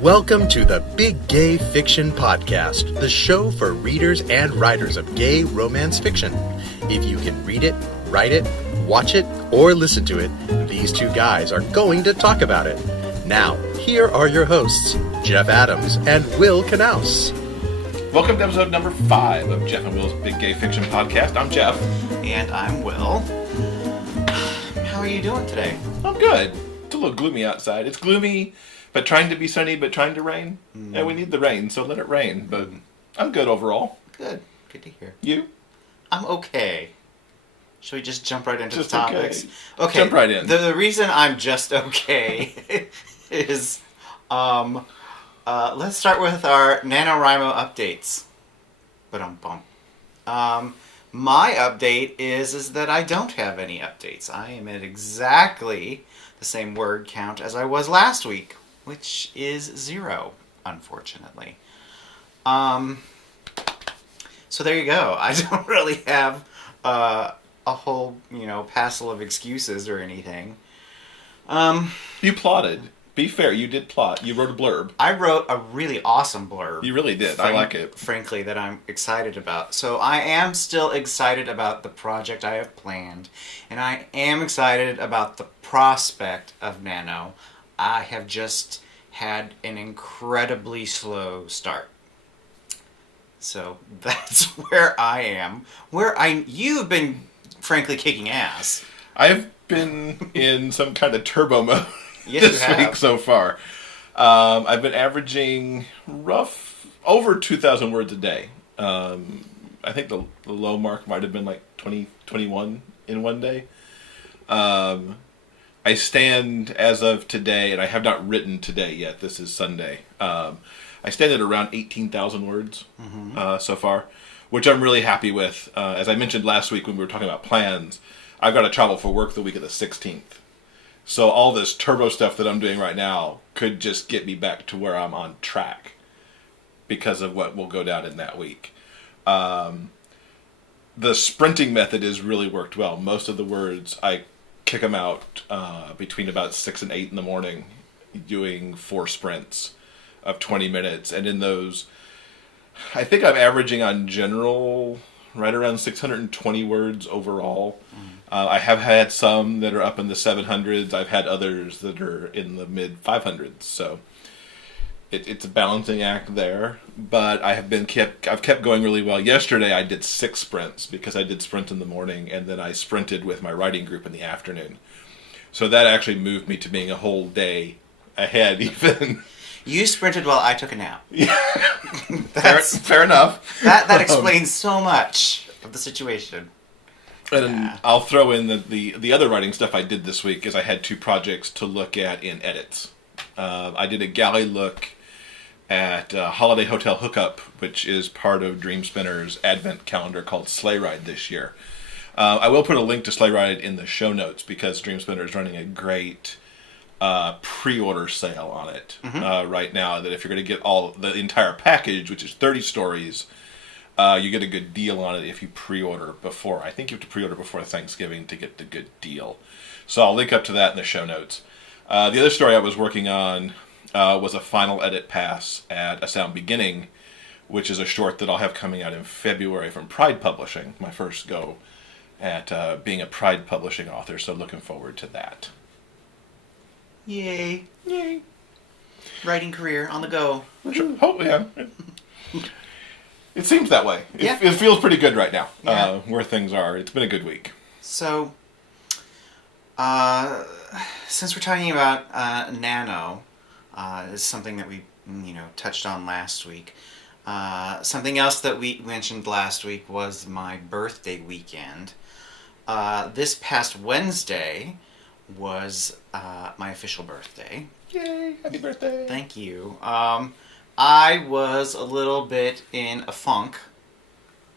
Welcome to the Big Gay Fiction Podcast, the show for readers and writers of gay romance fiction. If you can read it, write it, watch it, or listen to it, these two guys are going to talk about it. Now, here are your hosts, Jeff Adams and Will Knaus. Welcome to episode number 5 of Jeff and Will's Big Gay Fiction Podcast. I'm Jeff. And I'm Will. How are you doing today? I'm good. It's a little gloomy outside. It's gloomy, but trying to be sunny, but trying to rain. And we need the rain, so let it rain. But I'm good overall. Good. Good to hear. You? I'm okay. Should we just jump right into Just the topics? Okay. Jump right in. The reason I'm just okay is, let's start with our NaNoWriMo updates. My update is that I don't have any updates. I am at exactly the same word count as I was last week, which is 0, unfortunately. So there you go. I don't really have a whole, passel of excuses or anything. You plotted. Be fair, you did plot. You wrote a blurb. I wrote a really awesome blurb. You really did. I like it. Frankly, that I'm excited about. So I am still excited about the project I have planned. And I am excited about the prospect of Nano. I have just had an incredibly slow start. So that's where I am. You've been, frankly, kicking ass. I've been in some kind of turbo mode. Yes, this week so far. I've been averaging over 2,000 words a day. I think the low mark might have been like 21 in one day. I stand as of today, and I have not written today yet. This is Sunday. I stand at around 18,000 words so far, which I'm really happy with. As I mentioned last week when we were talking about plans, I've got to travel for work the week of the 16th. So all this turbo stuff that I'm doing right now could just get me back to where I'm on track because of what will go down in that week. The sprinting method has really worked well. Most of the words, I kick them out between about 6 and 8 in the morning, doing 4 sprints of 20 minutes. And in those, I think I'm averaging on general right around 620 words overall. I have had some that are up in the 700s. I've had others that are in the mid 500s. So it's a balancing act there. But I've kept going really well. Yesterday I did 6 sprints because I did sprint in the morning and then I sprinted with my writing group in the afternoon. So that actually moved me to being a whole day ahead even. You sprinted while I took a nap. Yeah. Fair enough. That explains so much of the situation. And I'll throw in the other writing stuff I did this week is I had 2 projects to look at in edits. I did a galley look at Holiday Hotel Hookup, which is part of Dreamspinner's advent calendar called Sleigh Ride this year. I will put a link to Sleigh Ride in the show notes because Dreamspinner is running a great pre-order sale on it right now. That if you're going to get the entire package, which is 30 stories, you get a good deal on it if you pre-order before. I think you have to pre-order before Thanksgiving to get the good deal. So I'll link up to that in the show notes. The other story I was working on was a final edit pass at A Sound Beginning, which is a short that I'll have coming out in February from Pride Publishing, my first go at being a Pride Publishing author, so looking forward to that. Yay. Yay. Writing career on the go. Sure. Oh, yeah. It seems that way. Yeah. It feels pretty good right now, Yeah. where things are. It's been a good week. So, since we're talking about Nano, is something that we touched on last week. Something else that we mentioned last week was my birthday weekend. This past Wednesday was my official birthday. Yay! Happy birthday! Thank you. I was a little bit in a funk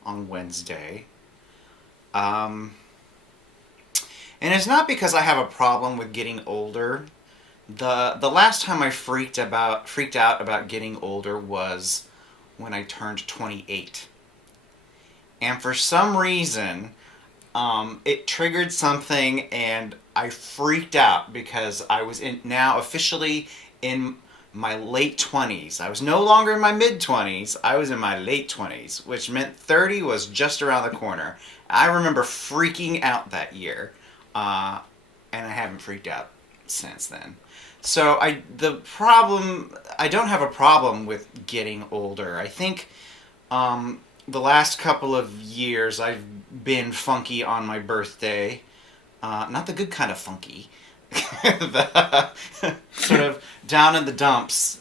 on Wednesday. And it's not because I have a problem with getting older. The last time I freaked out about getting older was when I turned 28. And for some reason, it triggered something and I freaked out because I was now officially in my late 20s. I was no longer in my mid-20s. I was in my late 20s, which meant 30 was just around the corner. I remember freaking out that year, and I haven't freaked out since then. So I don't have a problem with getting older. I think the last couple of years I've been funky on my birthday. Not the good kind of funky. The sort of down in the dumps,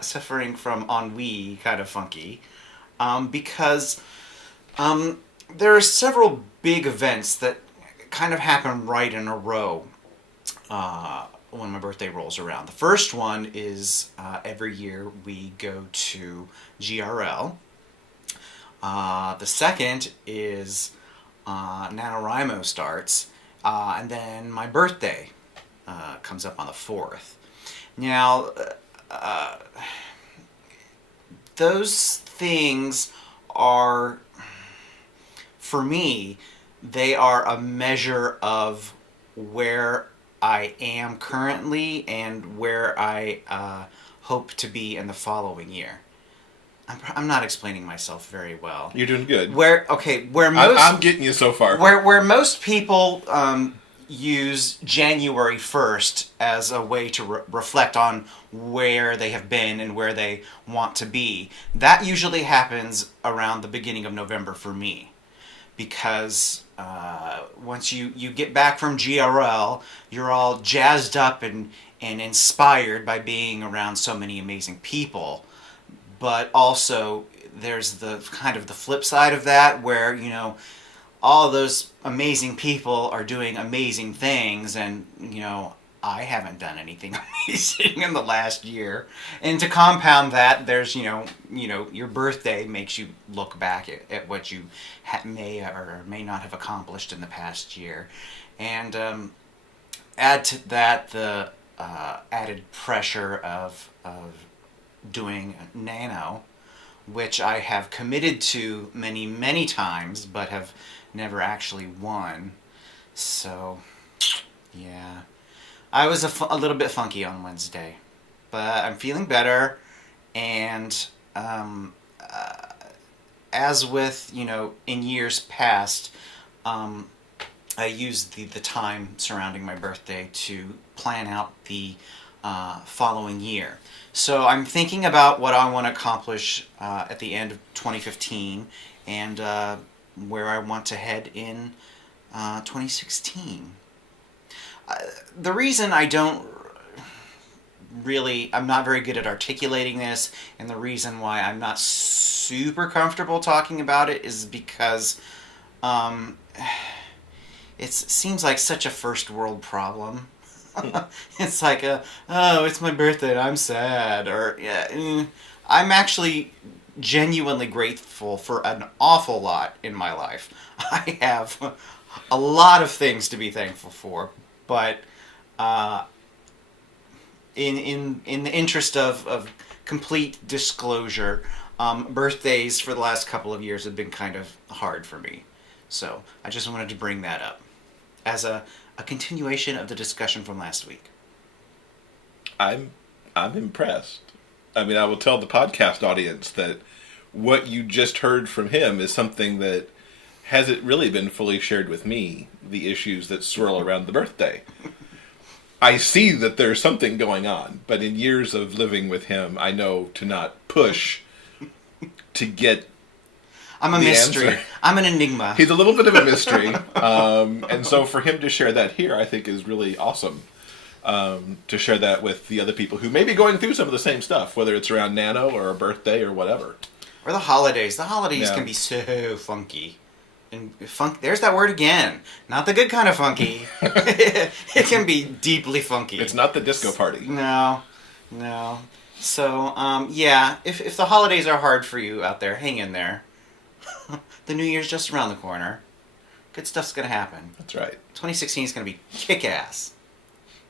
suffering from ennui kind of funky. Because there are several big events that kind of happen right in a row when my birthday rolls around. The first one is every year we go to GRL. The second is NaNoWriMo starts, and then my birthday comes up on the 4th. Now, those things are, for me, they are a measure of where I am currently and where I hope to be in the following year. I'm not explaining myself very well. You're doing good. I'm getting you so far. Where most people use January 1st as a way to reflect on where they have been and where they want to be, that usually happens around the beginning of November for me. Because once you get back from GRL, you're all jazzed up and inspired by being around so many amazing people. But also, there's the kind of the flip side of that where, you know, all those amazing people are doing amazing things and, you know, I haven't done anything amazing in the last year. And to compound that, there's, you know, your birthday makes you look back at what you may or may not have accomplished in the past year. And add to that the added pressure of doing Nano, which I have committed to many, many times, but have never actually won. So, yeah. I was a little bit funky on Wednesday, but I'm feeling better, and as with, you know, in years past, I used the time surrounding my birthday to plan out the following year. So I'm thinking about what I want to accomplish at the end of 2015 and where I want to head in 2016. The reason I'm not very good at articulating this, and the reason why I'm not super comfortable talking about it is because it seems like such a first world problem. It's like, oh, it's my birthday, I'm sad, or I'm actually genuinely grateful for an awful lot in my life. I have a lot of things to be thankful for, but in the interest of complete disclosure, birthdays for the last couple of years have been kind of hard for me. So I just wanted to bring that up as a continuation of the discussion from last week. I'm impressed. I mean, I will tell the podcast audience that what you just heard from him is something that hasn't really been fully shared with me, the issues that swirl around the birthday. I see that there's something going on, but in years of living with him, I know to not push to get I'm a mystery. Answer. I'm an enigma. He's a little bit of a mystery. And so for him to share that here, I think is really awesome. To share that with the other people who may be going through some of the same stuff, whether it's around Nano or a birthday or whatever. Or the holidays. The holidays can be so funky. And there's that word again. Not the good kind of funky. It can be deeply funky. It's not the disco party. No. So, yeah, if the holidays are hard for you out there, hang in there. The New Year's just around the corner. Good stuff's going to happen. That's right. 2016 is going to be kick-ass.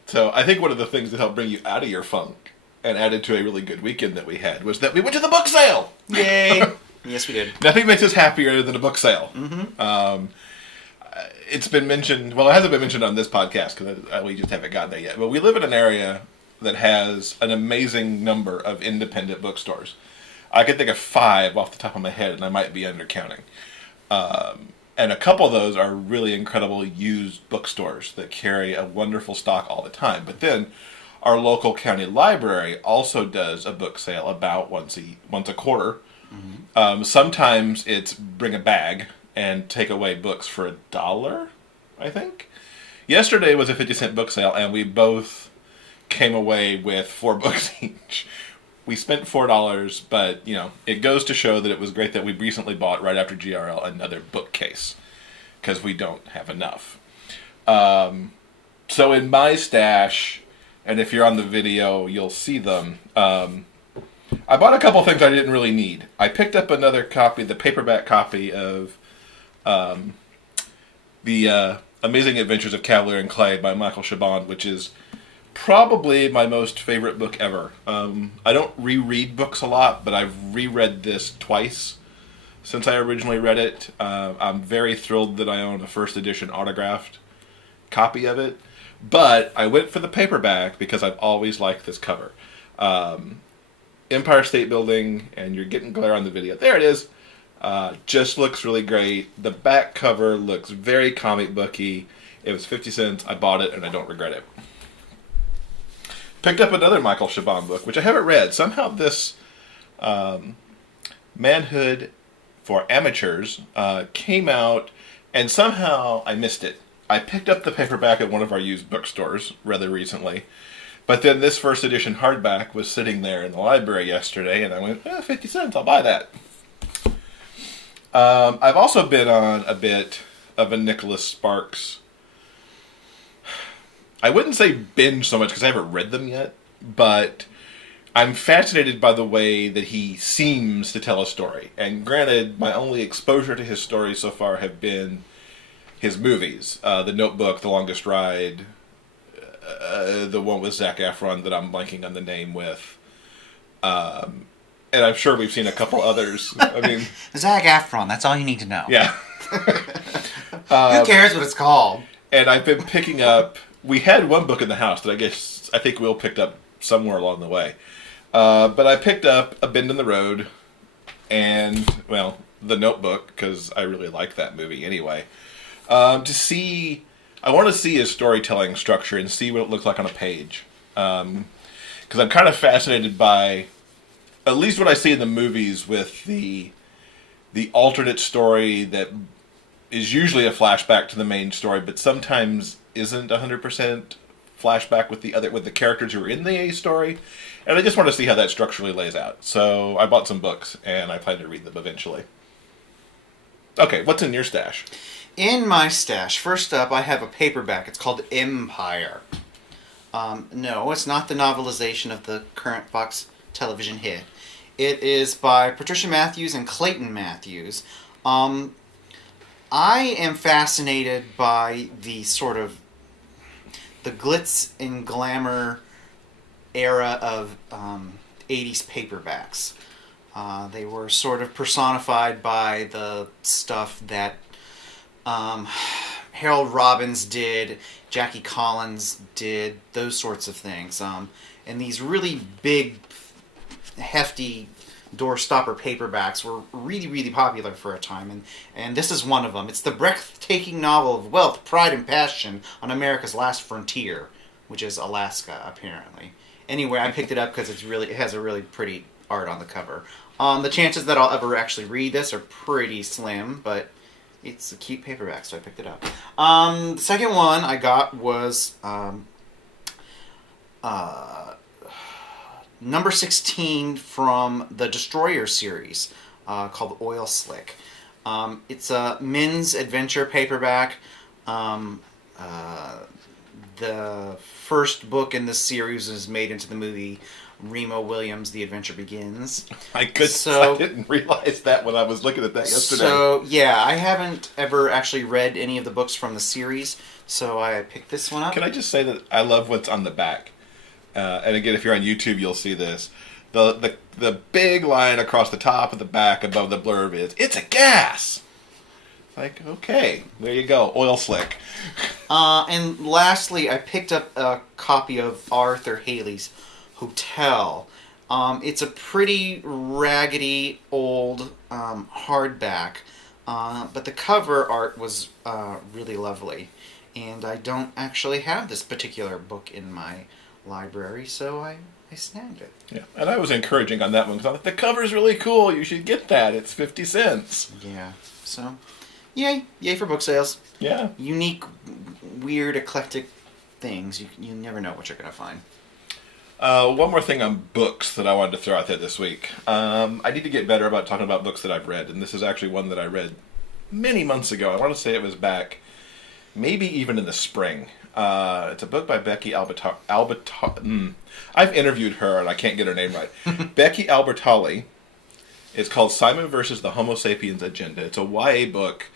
So I think one of the things that helped bring you out of your funk and added to a really good weekend that we had was that we went to the book sale. Yay! Yes, we did. Nothing makes us happier than a book sale. Mm-hmm. It's been mentioned, well, it hasn't been mentioned on this podcast because we just haven't gotten there yet, but we live in an area that has an amazing number of independent bookstores. I can think of 5 off the top of my head, and I might be undercounting. And a couple of those are really incredible used bookstores that carry a wonderful stock all the time. But then our local county library also does a book sale about once a quarter. Mm-hmm. Sometimes it's bring a bag and take away books for $1, I think. Yesterday was a 50-cent book sale, and we both came away with 4 books each. We spent $4, but, it goes to show that it was great that we recently bought, right after GRL, another bookcase, because we don't have enough. So in my stash, and if you're on the video, you'll see them, I bought a couple things I didn't really need. I picked up another copy, the paperback copy of The Amazing Adventures of Cavalier and Clay by Michael Chabon, which is probably my most favorite book ever. I don't reread books a lot, but I've reread this twice since I originally read it. I'm very thrilled that I own a first edition autographed copy of it, but I went for the paperback because I've always liked this cover. Empire State Building, and you're getting glare on the video. There it is. Just looks really great. The back cover looks very comic booky. It was 50 cents. I bought it, and I don't regret it. Picked up another Michael Chabon book, which I haven't read. Somehow this Manhood for Amateurs came out, and somehow I missed it. I picked up the paperback at one of our used bookstores rather recently, but then this first edition hardback was sitting there in the library yesterday, and I went, 50 cents, I'll buy that. I've also been on a bit of a Nicholas Sparks, I wouldn't say binge so much because I haven't read them yet, but I'm fascinated by the way that he seems to tell a story. And granted, my only exposure to his stories so far have been his movies. The Notebook, The Longest Ride, the one with Zac Efron that I'm blanking on the name with. And I'm sure we've seen a couple others. I mean, Zac Efron, that's all you need to know. Yeah. Who cares what it's called? And I've been picking up... We had one book in the house that I think Will picked up somewhere along the way. But I picked up A Bend in the Road and, well, The Notebook, because I really like that movie anyway. I want to see his storytelling structure and see what it looks like on a page. Because I'm kind of fascinated by, at least what I see in the movies, with the alternate story that is usually a flashback to the main story, but sometimes isn't 100% flashback with the characters who are in the A story. And I just want to see how that structurally lays out. So I bought some books, and I plan to read them eventually. Okay, what's in your stash? In my stash, first up, I have a paperback. It's called Empire. No, it's not the novelization of the current Fox television hit. It is by Patricia Matthews and Clayton Matthews. I am fascinated by the sort of the glitz and glamour era of 80s paperbacks. They were sort of personified by the stuff that Harold Robbins did, Jackie Collins did, those sorts of things. And these really big, hefty doorstopper paperbacks were really, really popular for a time, and this is one of them. It's the breathtaking novel of wealth, pride, and passion on America's last frontier, which is Alaska, apparently. Anyway, I picked it up because it has a really pretty art on the cover. The chances that I'll ever actually read this are pretty slim, but it's a cute paperback, so I picked it up. The second one I got was number 16 from the Destroyer series, called Oil Slick. It's a men's adventure paperback. The first book in this series is made into the movie Remo Williams' The Adventure Begins. I didn't realize that when I was looking at that yesterday. So, yeah, I haven't ever actually read any of the books from the series, so I picked this one up. Can I just say that I love what's on the back? And again, if you're on YouTube, you'll see this. The big line across the top of the back above the blurb is, "It's a gas!" Like, okay, there you go, oil slick. And lastly, I picked up a copy of Arthur Haley's Hotel. It's a pretty raggedy old hardback, but the cover art was really lovely. And I don't actually have this particular book in my library, so I snagged it. Yeah, and I was encouraging on that one because I thought the cover's really cool. You should get that. It's 50 cents. Yeah, so yay for book sales. Yeah, Unique, weird, eclectic things. You never know what you're gonna find. one more thing on books that I wanted to throw out there this week. I need to get better about talking about books that I've read, and this is actually one that I read many months ago. I want to say it was back, maybe even in the spring. It's a book by Becky I've interviewed her and I can't get her name right. Becky Albertalli. It's called Simon versus the Homo Sapiens Agenda. It's a YA book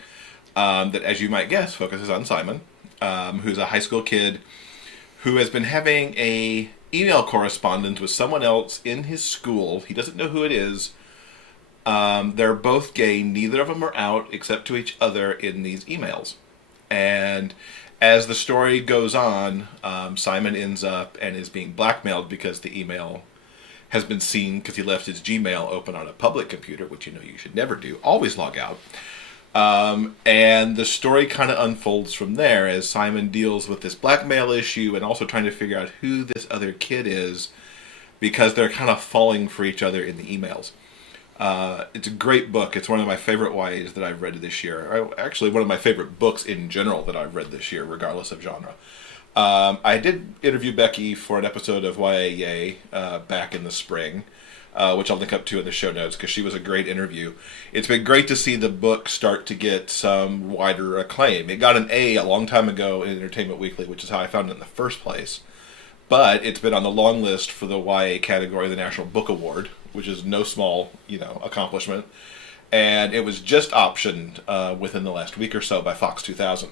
that, as you might guess, focuses on Simon, who's a high school kid who has been having a email correspondence with someone else in his school. He doesn't know who it is. They're both gay. Neither of them are out except to each other in these emails. And as the story goes on, Simon ends up and is being blackmailed because the email has been seen because he left his Gmail open on a public computer, which you know you should never do. Always log out. And the story kind of unfolds from there as Simon deals with this blackmail issue and also trying to figure out who this other kid is because they're kind of falling for each other in the emails. It's a great book. It's one of my favorite YAs that I've read this year. Actually, one of my favorite books in general that I've read this year, regardless of genre. I did interview Becky for an episode of YA back in the spring, which I'll link up to in the show notes because she was a great interview. It's been great to see the book start to get some wider acclaim. It got an A long time ago in Entertainment Weekly, which is how I found it in the first place. But it's been on the long list for the YA category of the National Book Award, which is no small, accomplishment. And it was just optioned within the last week or so by Fox 2000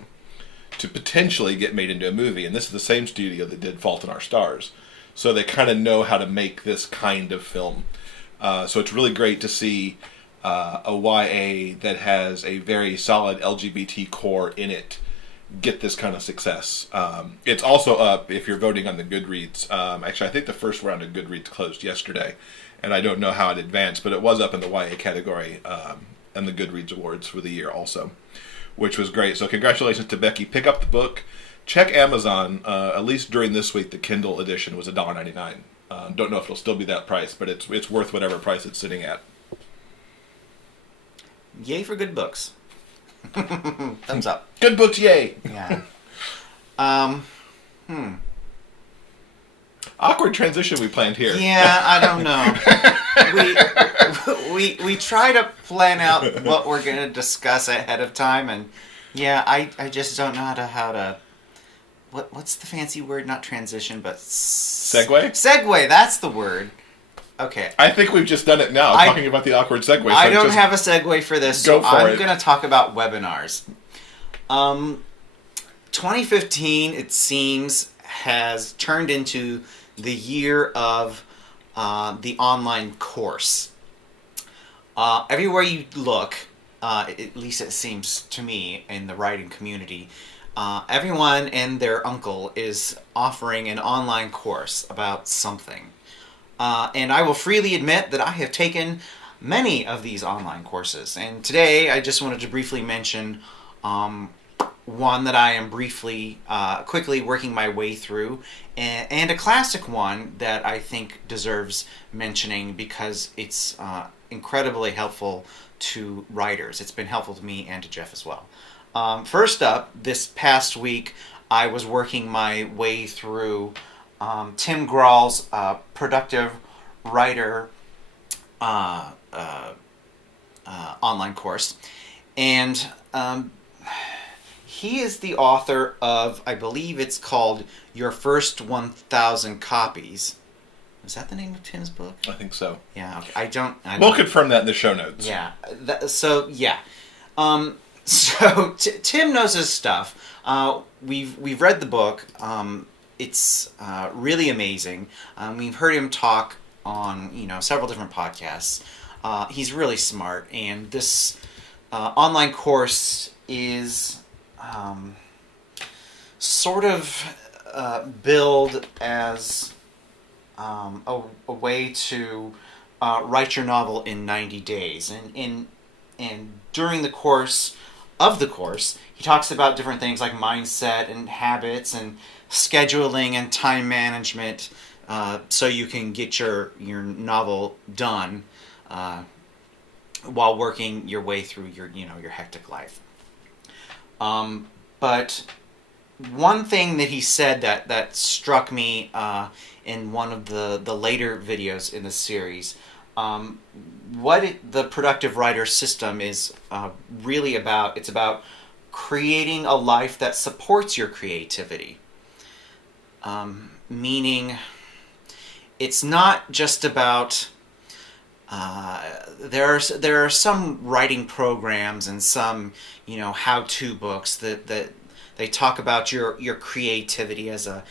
to potentially get made into a movie. And this is the same studio that did Fault in Our Stars. So they kind of know how to make this kind of film. So it's really great to see a YA that has a very solid LGBT core in it get this kind of success. It's also up if you're voting on the Goodreads. Actually, I think the first round of Goodreads closed yesterday, and I don't know how it advanced, but it was up in the YA category and the Goodreads Awards for the year also, which was great. So congratulations to Becky. Pick up the book. Check Amazon. At least during this week, the Kindle edition was $1.99. Don't know if it'll still be that price, but it's worth whatever price it's sitting at. Yay for good books. Thumbs up. Good books, yay! Yeah. Awkward transition we planned here. Yeah, I don't know. We try to plan out what we're going to discuss ahead of time, and yeah, I just don't know how to what's the fancy word? Not transition, but segue. Segue. That's the word. Okay. I think we've just done it now, talking about the awkward segue. So I don't have a segue for this, so I'm going to talk about webinars. 2015, it seems, has turned into the year of the online course. Everywhere you look, at least it seems to me in the writing community, everyone and their uncle is offering an online course about something. And I will freely admit that I have taken many of these online courses. And today I just wanted to briefly mention one that I am quickly working my way through, and a classic one that I think deserves mentioning because it's incredibly helpful to writers. It's been helpful to me and to Jeff as well. First up, this past week, I was working my way through Tim Grall's Productive Writer online course. And he is the author of, I believe it's called Your First 1,000 Copies. Is that the name of Tim's book? I think so. Yeah, okay. We'll confirm that in the show notes. Yeah. So Tim knows his stuff. We've read the book. It's really amazing. We've heard him talk on several different podcasts. He's really smart, and this online course is sort of billed as a way to write your novel in 90 days. And during the course of the course, he talks about different things like mindset and habits and scheduling and time management, so you can get your novel done while working your way through your hectic life. But one thing that he said that struck me in one of the later videos in the series, the productive writer system is really about. It's about creating a life that supports your creativity. Meaning, it's not just about. There are some writing programs and some how-to books that they talk about your creativity as a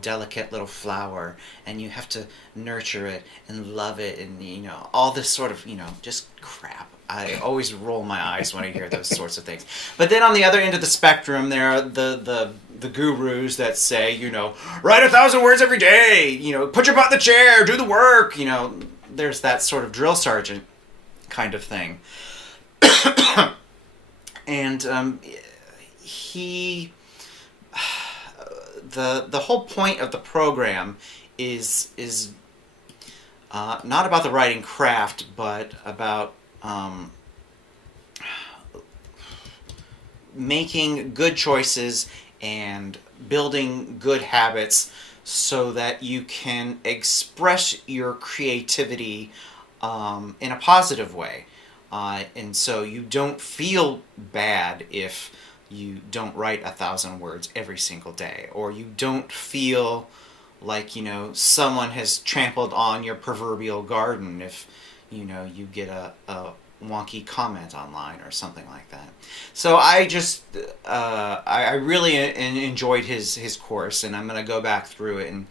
delicate little flower, and you have to nurture it and love it, and all this sort of just crap. I always roll my eyes when I hear those sorts of things. But then on the other end of the spectrum, there are the gurus that say write 1,000 words every day. Put your butt in the chair, do the work. There's that sort of drill sergeant kind of thing. And the whole point of the program is not about the writing craft, but about making good choices and building good habits so that you can express your creativity in a positive way. And so you don't feel bad if you don't write 1,000 words every single day, or you don't feel like someone has trampled on your proverbial garden if you get a wonky comment online or something like that. So I just I really enjoyed his course, and I'm going to go back through it and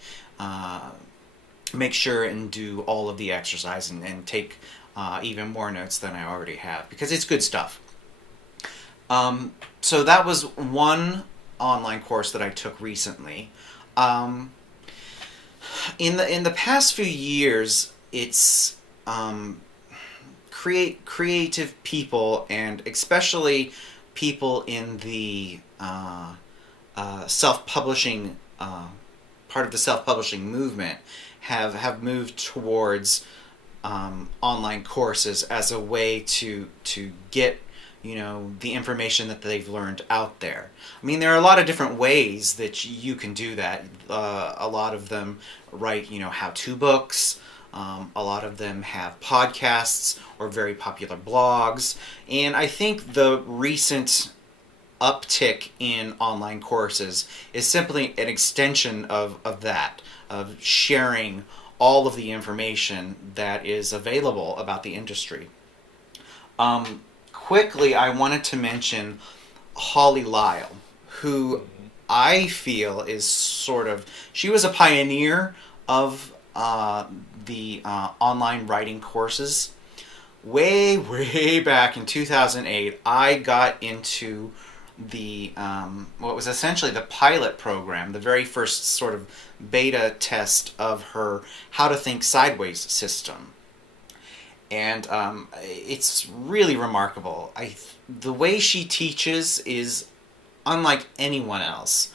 make sure and do all of the exercise and take even more notes than I already have, because it's good stuff. So that was one online course that I took recently. In the past few years, it's creative people, and especially people in the self-publishing part of the self-publishing movement have moved towards online courses as a way to get the information that they've learned out there. I mean, there are a lot of different ways that you can do that. A lot of them write how-to books. A lot of them have podcasts or very popular blogs. And I think the recent uptick in online courses is simply an extension of that, of sharing all of the information that is available about the industry. Quickly, I wanted to mention Holly Lyle, who I feel is she was a pioneer of the online writing courses. Way back in 2008, I got into the what was essentially the pilot program, the very first sort of beta test of her How to Think Sideways system. And it's really remarkable. The way she teaches is unlike anyone else.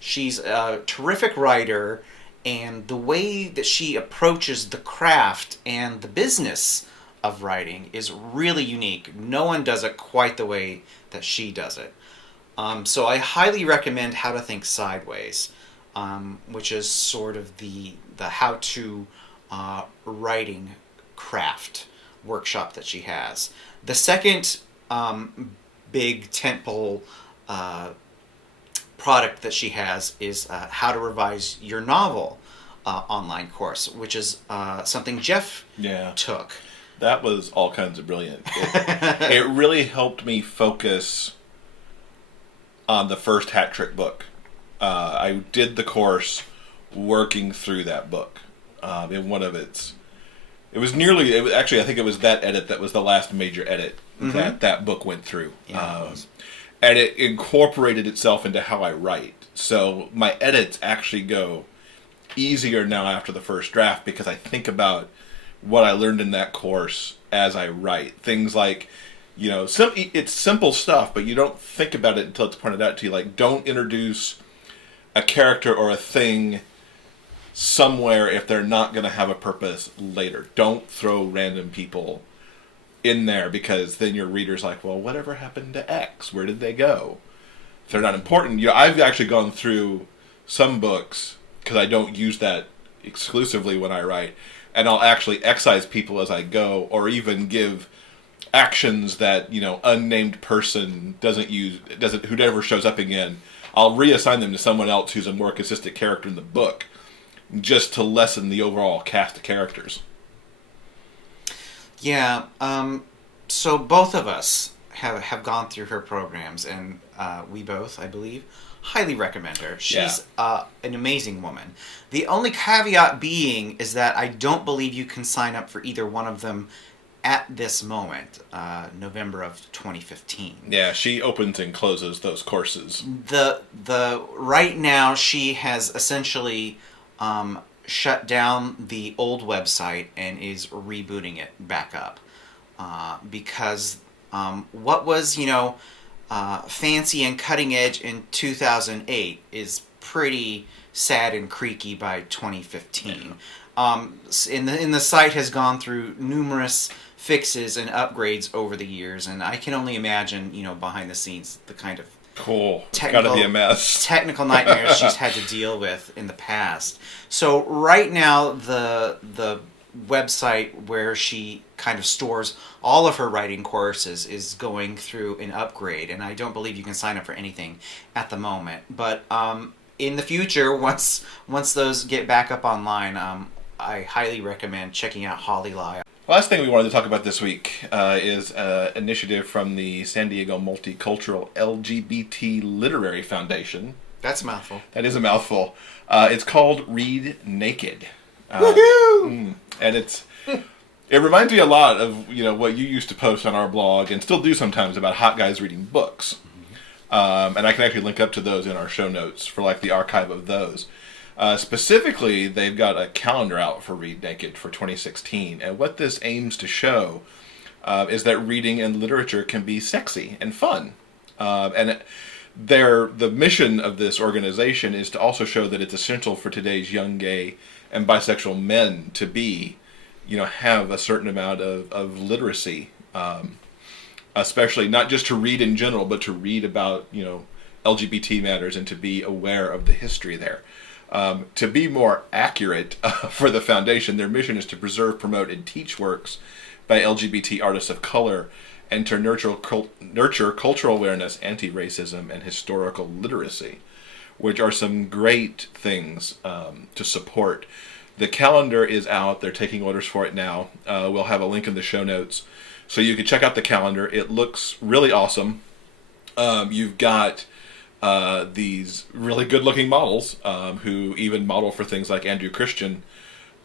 She's a terrific writer, and the way that she approaches the craft and the business of writing is really unique. No one does it quite the way that she does it. So I highly recommend How to Think Sideways, which is sort of the how-to writing craft workshop that she has. The second big tentpole product that she has is How to Revise Your Novel online course, which is something Jeff took. That was all kinds of brilliant. It really helped me focus on the first hat trick book. I did the course working through that book in one of its It was nearly. Actually, I think it was that edit that was the last major edit that book went through, and it incorporated itself into how I write. So my edits actually go easier now after the first draft because I think about what I learned in that course as I write. Things like, it's simple stuff, but you don't think about it until it's pointed out to you. Like, don't introduce a character or a thing somewhere if they're not going to have a purpose later. Don't throw random people in there because then your reader's like, well, whatever happened to X? Where did they go? If they're not important. I've actually gone through some books because I don't use that exclusively when I write, and I'll actually excise people as I go, or even give actions that unnamed person who never shows up again. I'll reassign them to someone else who's a more consistent character in the book, just to lessen the overall cast of characters. Yeah. So both of us have gone through her programs, and we both, I believe, highly recommend her. She's an amazing woman. The only caveat being is that I don't believe you can sign up for either one of them at this moment, November of 2015. Yeah, she opens and closes those courses. The right now she has essentially shut down the old website and is rebooting it back up because what was fancy and cutting edge in 2008 is pretty sad and creaky by 2015. In the site has gone through numerous fixes and upgrades over the years, and I can only imagine, behind the scenes, the kind of gotta be a mess. Technical nightmares she's had to deal with in the past. So right now, the website where she kind of stores all of her writing courses is going through an upgrade, and I don't believe you can sign up for anything at the moment. But in the future, once those get back up online, I highly recommend checking out Holly Lai. Last thing we wanted to talk about this week is an initiative from the San Diego Multicultural LGBT Literary Foundation. That's a mouthful. That is a mouthful. It's called Read Naked. Woohoo! And it reminds me a lot of what you used to post on our blog and still do sometimes about hot guys reading books. And I can actually link up to those in our show notes for the archive of those. Specifically, they've got a calendar out for Read Naked for 2016, and what this aims to show is that reading and literature can be sexy and fun. And the mission of this organization is to also show that it's essential for today's young gay and bisexual men to be, have a certain amount of literacy, especially not just to read in general, but to read about, LGBT matters and to be aware of the history there. To be more accurate for the foundation, their mission is to preserve, promote, and teach works by LGBT artists of color and to nurture cultural awareness, anti-racism, and historical literacy, which are some great things to support. The calendar is out. They're taking orders for it now. We'll have a link in the show notes so you can check out the calendar. It looks really awesome. You've got these really good-looking models who even model for things like Andrew Christian,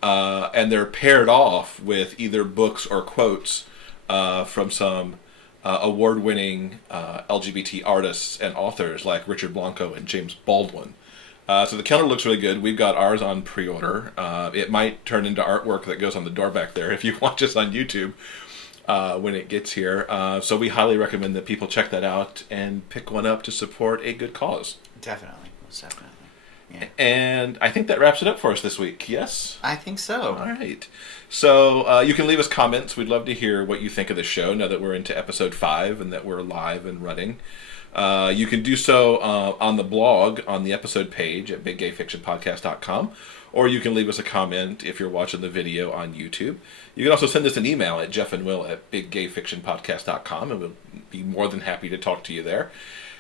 and they're paired off with either books or quotes from some award-winning LGBT artists and authors like Richard Blanco and James Baldwin. So the calendar looks really good. We've got ours on pre-order. It might turn into artwork that goes on the door back there if you watch us on YouTube when it gets here. So we highly recommend that people check that out and pick one up to support a good cause. Definitely. Most definitely. Yeah. And I think that wraps it up for us this week, yes? I think so. All right. So you can leave us comments. We'd love to hear what you think of the show now that we're into episode 5 and that we're live and running. You can do so on the blog on the episode page at biggayfictionpodcast.com, or you can leave us a comment if you're watching the video on YouTube. You can also send us an email at jeffandwill@biggayfictionpodcast.com, and we'll be more than happy to talk to you there.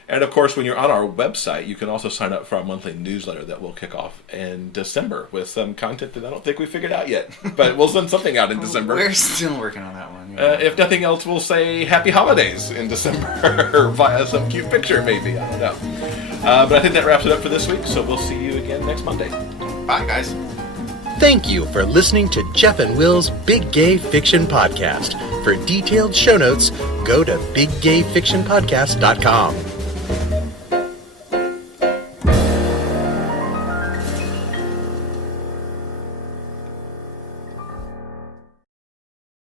And of course, when you're on our website, you can also sign up for our monthly newsletter that will kick off in December with some content that I don't think we figured out yet. But we'll send something out in December. We're still working on that one. If nothing else, we'll say Happy Holidays in December via some cute picture, maybe. I don't know. But I think that wraps it up for this week, so we'll see you again next Monday. Bye, guys. Thank you for listening to Jeff and Will's Big Gay Fiction Podcast. For detailed show notes, go to biggayfictionpodcast.com.